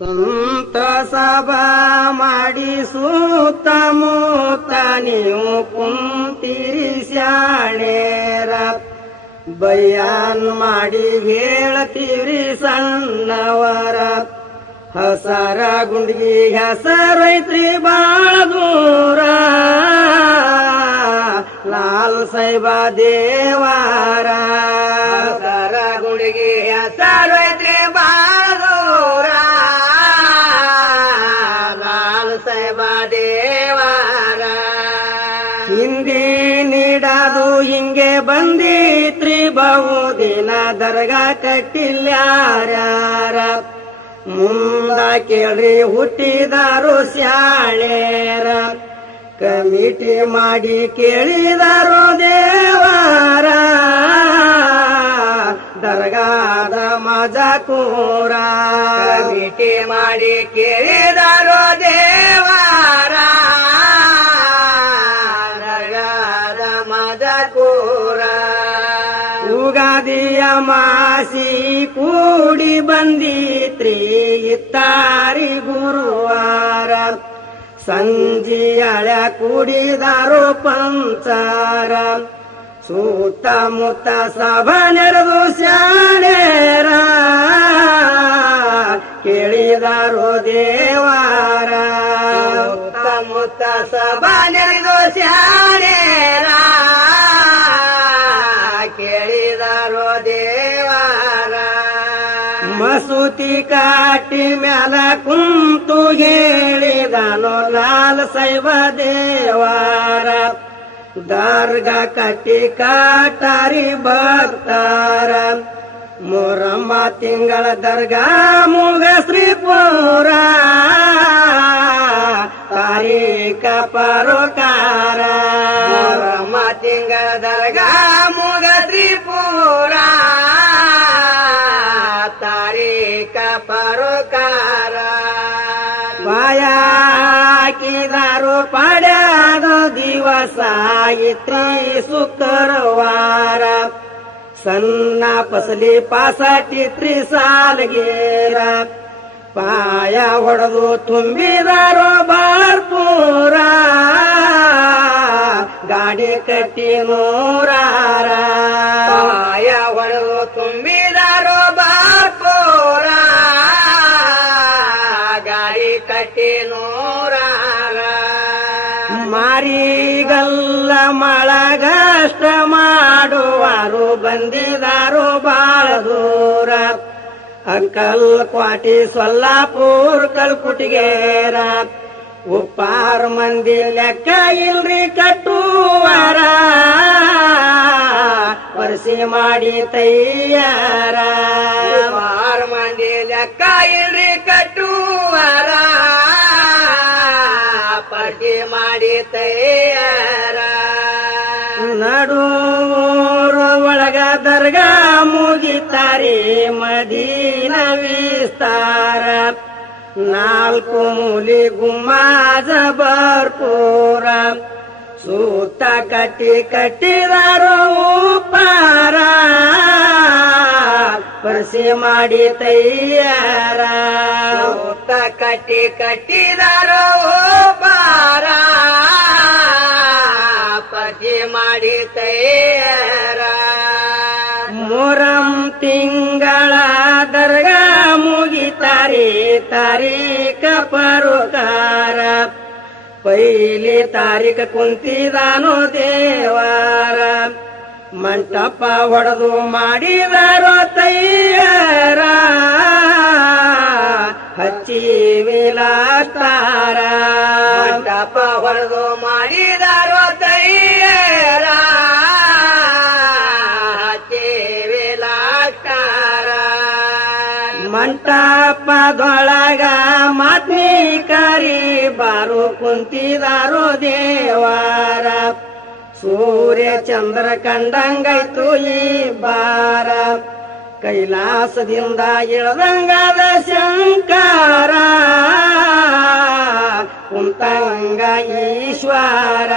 ಸಂತ ಸಭಾ ಮಾಡಿ ಸುತ್ತಮುತ್ತ ನೀವು ಕುಂತಿರಿ ಶಾಣೇರ ಬಯ್ಯಾನ್ ಮಾಡಿ ಹೇಳ್ತೀರಿ ಸಣ್ಣವರ. ಹಸರ ಗುಂಡ್ಗಿ ಹೆಸರೈತ್ರಿ ಬಾಳ ದೂರ. ಲಾಲ್ ಸೈಬ ದೇವಾರ. ಹಸರ ಗುಂಡ್ಗಿ ಹೆಸರೈತ್ರಿ ಬಾಳ ದರ್ಗಾ ಕಟ್ಟಿಲ್ಯಾರ್ಯಾರ ಮುಂದ ಕೇಳಿ ಹುಟ್ಟಿದಾರು ಶಾಳೇರ ಕಮಿಟಿ ಮಾಡಿ ಕೇಳಿದಾರು ದೇವಾರ. ದರ್ಗಾದ ಮಜಕೂರ. ಕಮಿಟಿ ಮಾಡಿ ಕೇಳಿದಾರು ದೇವಾರ. ದರ್ಗಾದ ಮಜಕೂರ. ಉಗಾದಿಯ ಮಾಸಿ ಕೂಡಿ ಬಂದಿತ್ರಿ, ಇತ್ತಾರಿ ಗುರುವಾರ. ಸಂಜಿಯಳ ಕೂಡಿದಾರು ಪಂಚಾರ ಸುತ್ತಮುತ್ತ ಸಭಾ ನೆರೆದು ಶಾಣೇರ. ಕೇಳಿದಾರು ದೇವಾರ. ಸುತ್ತಮುತ್ತ ಸಭಾ ನೆರೆದು ಶಾಣೇರ. ಕಾಟಿ ಮ್ಯಾಲ ಕುಂತು ಹೇಳಿದನು ಲಾಲ್ ಸೈವ ದೇವಾರ. ದರ್ಗಾ ಕಟ್ಟಿ ಕಾಟಾರಿ ಬರ್ತಾರ ಮೊರಮ್ಮ ತಿಂಗಳ ದರ್ಗಾ ಮುಗ ಶ್ರೀಪುರ ತಾರೀಕ ಪರೋಕಾರ. ಮೊರಮ್ಮ ತಿಂಗಳ ದರ್ಗಾ ಮುಗ ಪರೋಕಾರ ಬಾಯಾಕಿದಾರು ಪಡ್ಯಾದ ದಿವಸ ಇತ್ರಿ ಶುಕ್ರವಾರ ಸಣ್ಣ ಫಸಲಿ ಪಾಸಾಟಿ ತ್ರಿ ಸಾಲಗೇರ ಪಾಯ ಹೊಡೆದು ತುಂಬಿದಾರೋ ಬಾರ್ಪೂರ ಗಾಡಿ ಕಟ್ಟಿ ನೂರಾರ ಪಾಯ ಹೊಡೆದು ಅಂಕಲ್ ಕ್ವಾಟಿ ಸೊಲ್ಲಾಪುರ್ ಕಲ್ಕುಟಿಗೇರ ಉಪ್ಪಾರು ಮಂದಿ ಲೆಕ್ಕ ಇಲ್ರಿ ಕಟ್ಟುವಾರ ವರ್ಷಿ ಮಾಡಿ ತೈಯಾರ. ಆರು ಮಂದಿ ಲೆಕ್ಕ ಇಲ್ರಿ ಕಟ್ಟುವಾರ ಪಟ್ಟಿ ಮಾಡಿ ತೈಯಾರ. ನಡೂರು ಒಳಗ ದರ್ಗಾ ಮುಗಿತಾರೆ ಮದೀನ ವಿಸ್ತಾರ. ನಾಲ್ಕು ಮುಲಿ ಗುಮಾಜ ಬರ್ಪೂರ ಸೂತ ಕಟ್ಟಿ ಕಟ್ಟಿದಾರೋ ಪಾರ ಪರಿಸಿ ಮಾಡಿ ತೈಯಾರ. ಸೂತ ಕಟ್ಟಿ ಕಟ್ಟಿದಾರೋ ಪಾರ ಪತಿ ಮಾಡಿ ತಯ್ಯಾರ ಮೊರಂ ತಿಂಗಳ ದರ್ಗಾ ಮುಗಿತಾರೆ ತಾರೀಕ ಪರುಕಾರ ಪೈಲಿ ತಾರೀಕ ಕುಂತಿದಾನೋ ದೇವಾರ. ಮಂಟಪ ಹೊಡೆದು ಮಾಡಿದಾರೋ ತಯ್ಯಾರ ಹಚ್ಚಿ ವಿಲಾಸ್ತಾರ. ಮಂಟಪ ಹೊಡೆದು ಮಾಡಿದಾರೋ ಮಂಟಪದೊಳಗ ಮಾತ್ಮಿ ಕರಿ ಬಾರು ಕುಂತಿದಾರೋ ದೇವಾರ. ಸೂರ್ಯ ಚಂದ್ರ ಕಂಡಂಗೈತು ಈ ಬಾರ ಕೈಲಾಸದಿಂದ ಇಳದಂಗದ ಶಂಕರ. ಕುಂತಂಗ ಈಶ್ವರ.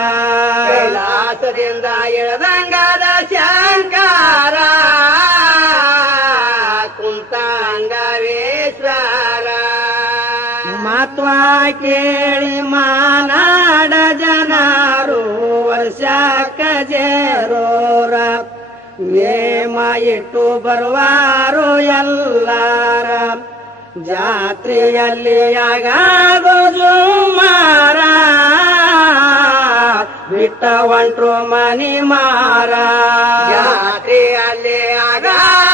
ಕೈಲಾಸದಿಂದ ಇಳದಂಗದ ಶಂಕರ. ಕೇಳಿ ಮಾನಾಡ ಜನರು ವರ್ಷಕ್ಕ ಜೇರೋರ. ನೇಮ ಇಟ್ಟು ಬರುವಾರು ಎಲ್ಲಾರ. ಜಾತ್ರೆಯಲ್ಲಿ ಆಗಾದು ಮಾರ ಬಿಟ್ಟ ಒಂಟ್ರು ಮನಿ ಮಾರ. ಜಾತ್ರೆಯಲ್ಲಿ ಆಗಾದೋದು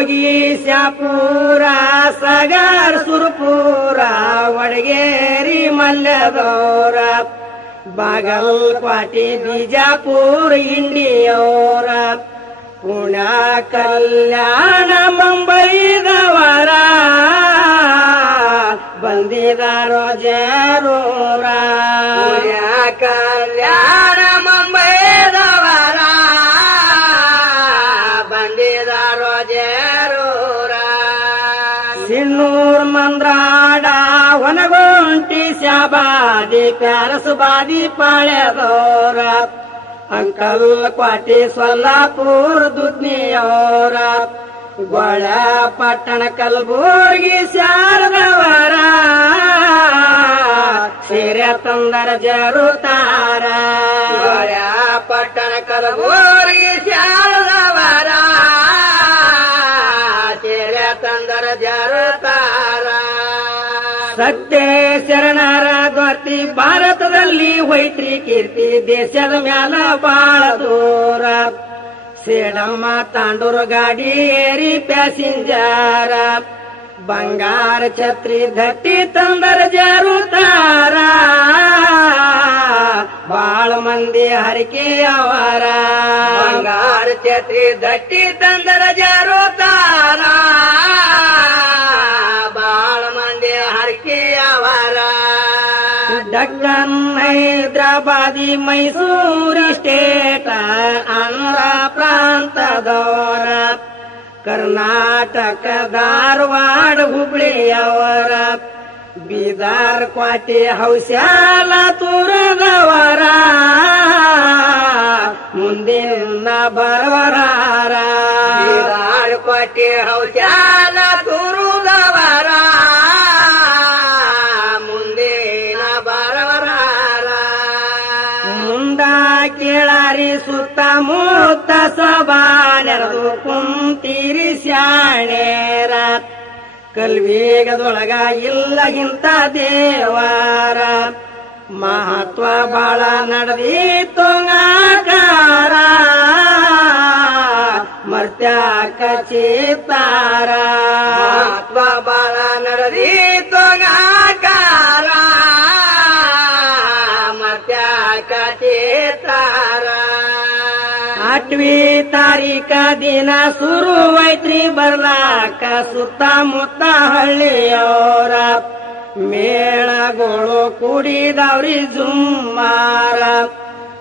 ಗೋಗಿ ಶಾಪುರ ಸುರಪೂರ, ಒಡಗೇರಿ ಮಲ್ಲದೋರ ಬಾಗಲ್ ಕ್ವಾಟಿ ಬಿಜಾಪುರ ಇಂಡಿಯೋರ ಪುಣ, ಕಲ್ಯಾಣ, ಮುಂಬೈದವರ, ಬಂದಿದಾರೋ ಜರೋರ. ಕಲ್ಯಾಣ ಸಿನ್ನೂರ್ ಮಂದ್ರಾಡ ಹೊನಗುಂಟಿ ಶಾಬಾದಿ, ಪ್ಯಾರಸು ಬಾದಿ ಪಾಳ್ಯದೋರ. ಅಂಕಲ್ ಕ್ವಾಟಿ ಸೊಲ್ಲಾಪುರ್ ದುದ್ನಿಯೋರ. ಗೊಳ ಪಟ್ಟಣ ಕಲ್ಬುರ್ಗಿ ಶಾರದವರ. ಸೀರೆ ತಂದರ ಜರುತಾರ ತಾರ. ಪಟ್ಟಣ ಕಲ್ಬುರ್ಗಿ ಶಾರದವರ. ಸೀರೆ ತಂದರ ಜರುತಾರ ಸತ್ಯ ಶರಣರ ದ್ವರ್ತಿ ಭಾರತದಲ್ಲಿ ಹೊಯ್ತ್ರಿ ಕೀರ್ತಿ, ದೇಶದ ಮ್ಯಾಲ ಬಾಳ ದೂರ. ಸೇಡಮ್ಮ ತಾಂಡೂರು ಗಾಡಿ ಏರಿ ಪ್ಯಾಸಿಂಜರ. ಬಂಗಾರ ಛತ್ರಿ ಧಟ್ಟಿ ತಂದರ ಜರುತಾರ ಬಾಳ ಮಂದಿ ಹರಿಕೆ ಅವರ ಬಂಗಾರ ಛತ್ರಿ ಧಟ್ಟಿ ತಂದರ ಜರುತಾರ ಹರಕೆಯವರ. ಡಕ್ಕನ್ ಹೈದ್ರಾಬಾದಿ ಮೈಸೂರು ಸ್ಟೇಟ ಆಂಧ್ರ ಪ್ರಾಂತದವರ ಕರ್ನಾಟಕ ಧಾರವಾಡ ಹುಬ್ಳಿಯವರ. ಬೀದಾರ್ ಕ್ವಾಟಿ ಹೌಸ್ಯಾಲ ತುರದವರ. ಮುಂದಿನ ಬರವರಾರ. ಕ್ವಾಟಿ ಹೌಸ್ಯಾಲ ತುರುದವರ ಸುತ್ತಮುತ್ತ ಸಭಾ ಕುಂತಿರಿ ಶಾಣೇರ ಕಲ್ವೇಗದೊಳಗ ಇಲ್ಲ ಇಂಥ ದೇವಾರ. ಮಹತ್ವ ಬಾಳ ನಡೆದೀತು ಆಕಾರ ಮರ್ತ್ಯಾಕ ಚೇತಾರ. ಮಹತ್ವ ಬಾಳ ನಡೆದೀತು ಗಾಕಾರ ಆಟ್ವಿ ತಾರೀಕ ದಿನ ಶುರುವೈತ್ರಿ ಬರ್ಲಾಕ ಸುತ್ತಮುತ್ತ ಹಳ್ಳಿಯವರ ಮೇಳಗಳು ಕುಡಿದವ್ರಿ ಜುಮ್ಮಾರ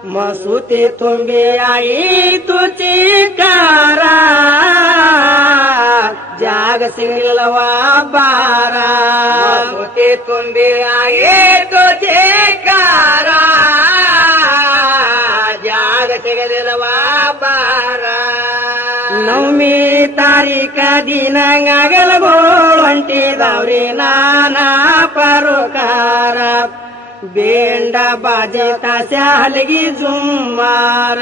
ಮಸೂತಿ ತುಂಬಿ ಆಯಿತು ಚಿಕಾರ ಜಾಗ ಸಿಗಲಿಲ್ಲವ ಬಾರ ಮಸೂತಿ ತುಂಬಿ ಆಯಿತು ಚೇಕಾರ ನವಮಿ ತಾರೀಕ ದಿನ ಗಗಲಗೋಳು ಹೊಂಟಿದವ್ರಿ ನಾನಾ ಪರುಕಾರ ಬೇಂಡ ಬಾಜೆ ತಾಸ ಹಲಗಿ ಜುಮ್ಮಾರ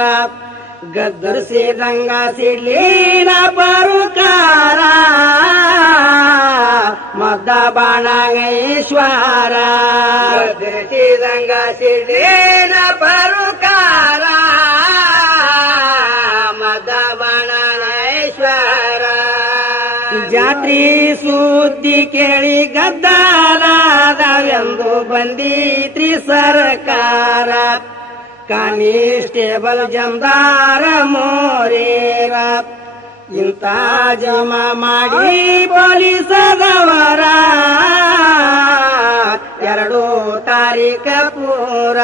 ಗದ್ದರ್ಸಿದಂಗ ಸಿಡ್ಲಿನ ಪರುಕಾರ ಮದ್ದ ಬಾಣಗೇಶ್ವರ ಗದರಿಸಿದಂಗ ಸಿಡಿನ ಪರುಕಾರ ಜಾತ್ರಿ ಸುದ್ದಿ ಕೇಳಿ ಗದ್ದಾಲಾದವೆಂದು ಬಂದಿತ್ರಿ ಸರ್ಕಾರ. ಕಾನಿಸ್ಟೇಬಲ್ ಜಮದಾರ ಮೋರೇರ. ಇಂಥ ಜಮ ಮಾಡಿ ಪೊಲೀಸದವರ. ಎರಡು ತಾರೀಖ ಪೂರ.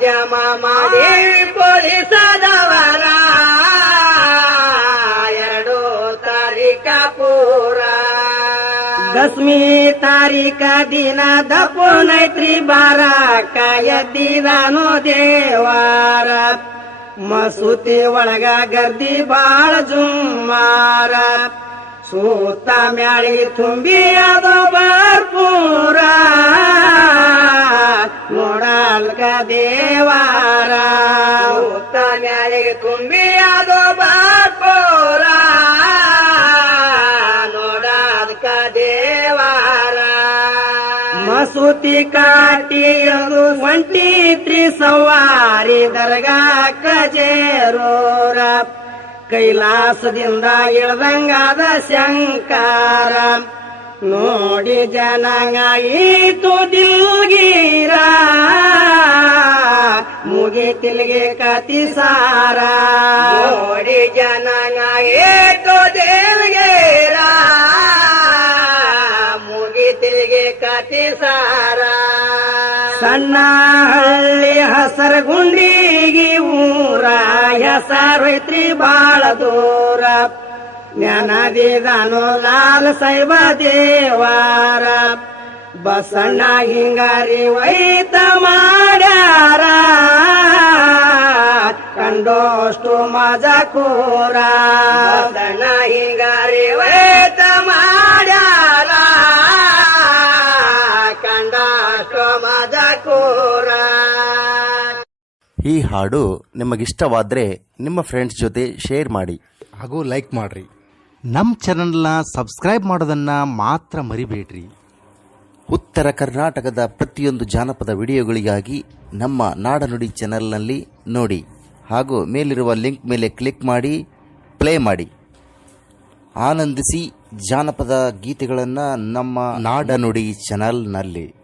ಜಮ ಮಾಡಿ ದಶಮಿ ತಾರೀಕ ದಿನ ದಪ್ಪನೈತ್ರಿ ಕಾಯ ದಿನೋ ದೇವಾರ ಮಸೂತಿ ಒಳಗ ಗರ್ದಿ ಬಾಳ ಜುಮ್ಮಾರ ಸೂತ ಮ್ಯಾಳಿ ತುಂಬಿ ಅದು ಬರ್ಪೂರ ನೋಡಲ್ಕ ದೇವಾರ ಸೂತ ಮ್ಯಾಳಿಗೆ ತುಂಬಿ ಮಸೂತಿ ಒಂಟಿ ತ್ರಿಸವಾರಿ ದರ್ಗಾ ಕಜೇರೋರ ಕೈಲಾಸದಿಂದ ಇಳ್ದಂಗಾದ ಶಂಕಾರ. ನೋಡಿ ಜನಾಂಗಾಯಿತು ದಿಲ್ಗೀರ. ಮುಗಿತಿಲ್ಗೆ ಕತಿ ಸಾರ ನೋಡಿ ಜನಂಗ ಏಟು ಮುಗಿತಿಗೆ ಕತಿ ಸಾರ. ಸಣ್ಣ ಹಳ್ಳಿ ಹಸರ ಗುಂಡಿಗಿ ಊರ ಹೆಸರೈತ್ರಿ ಬಾಳ ದೂರ. ಜ್ಞಾನದಿದನು ಲಾಲ್ ಸೈಬ ದೇವಾರ. ಬಸಣ್ಣ ಹಿಂಗಾರಿ ವೈತ ಮಾಡ್ಯಾರ. ಕಂಡೋಷ್ಟು ಮಜ ಕೂರ. ಸಣ್ಣ ಹಿಂಗಾರಿ ವೈತ ಮಾಡ್ಯಾರ. ಈ ಹಾಡು ನಿಮಗಿಷ್ಟವಾದರೆ ನಿಮ್ಮ ಫ್ರೆಂಡ್ಸ್ ಜೊತೆ ಶೇರ್ ಮಾಡಿ. ಹಾಗೂ ಲೈಕ್ ಮಾಡಿರಿ. ನಮ್ಮ ಚಾನಲ್ನ ಸಬ್ಸ್ಕ್ರೈಬ್ ಮಾಡೋದನ್ನ ಮಾತ್ರ ಮರಿಬೇಡ್ರಿ. ಉತ್ತರ ಕರ್ನಾಟಕದ ಪ್ರತಿಯೊಂದು ಜಾನಪದ ವಿಡಿಯೋಗಳಿಗಾಗಿ ನಮ್ಮ ನಾಡನುಡಿ ಚಾನೆಲ್ನಲ್ಲಿ ನೋಡಿ. ಹಾಗೂ ಮೇಲಿರುವ ಲಿಂಕ್ ಮೇಲೆ ಕ್ಲಿಕ್ ಮಾಡಿ ಪ್ಲೇ ಮಾಡಿ. ಆನಂದಿಸಿ ಜಾನಪದ ಗೀತೆಗಳನ್ನು ನಮ್ಮ ನಾಡನುಡಿ ಚಾನೆಲ್ನಲ್ಲಿ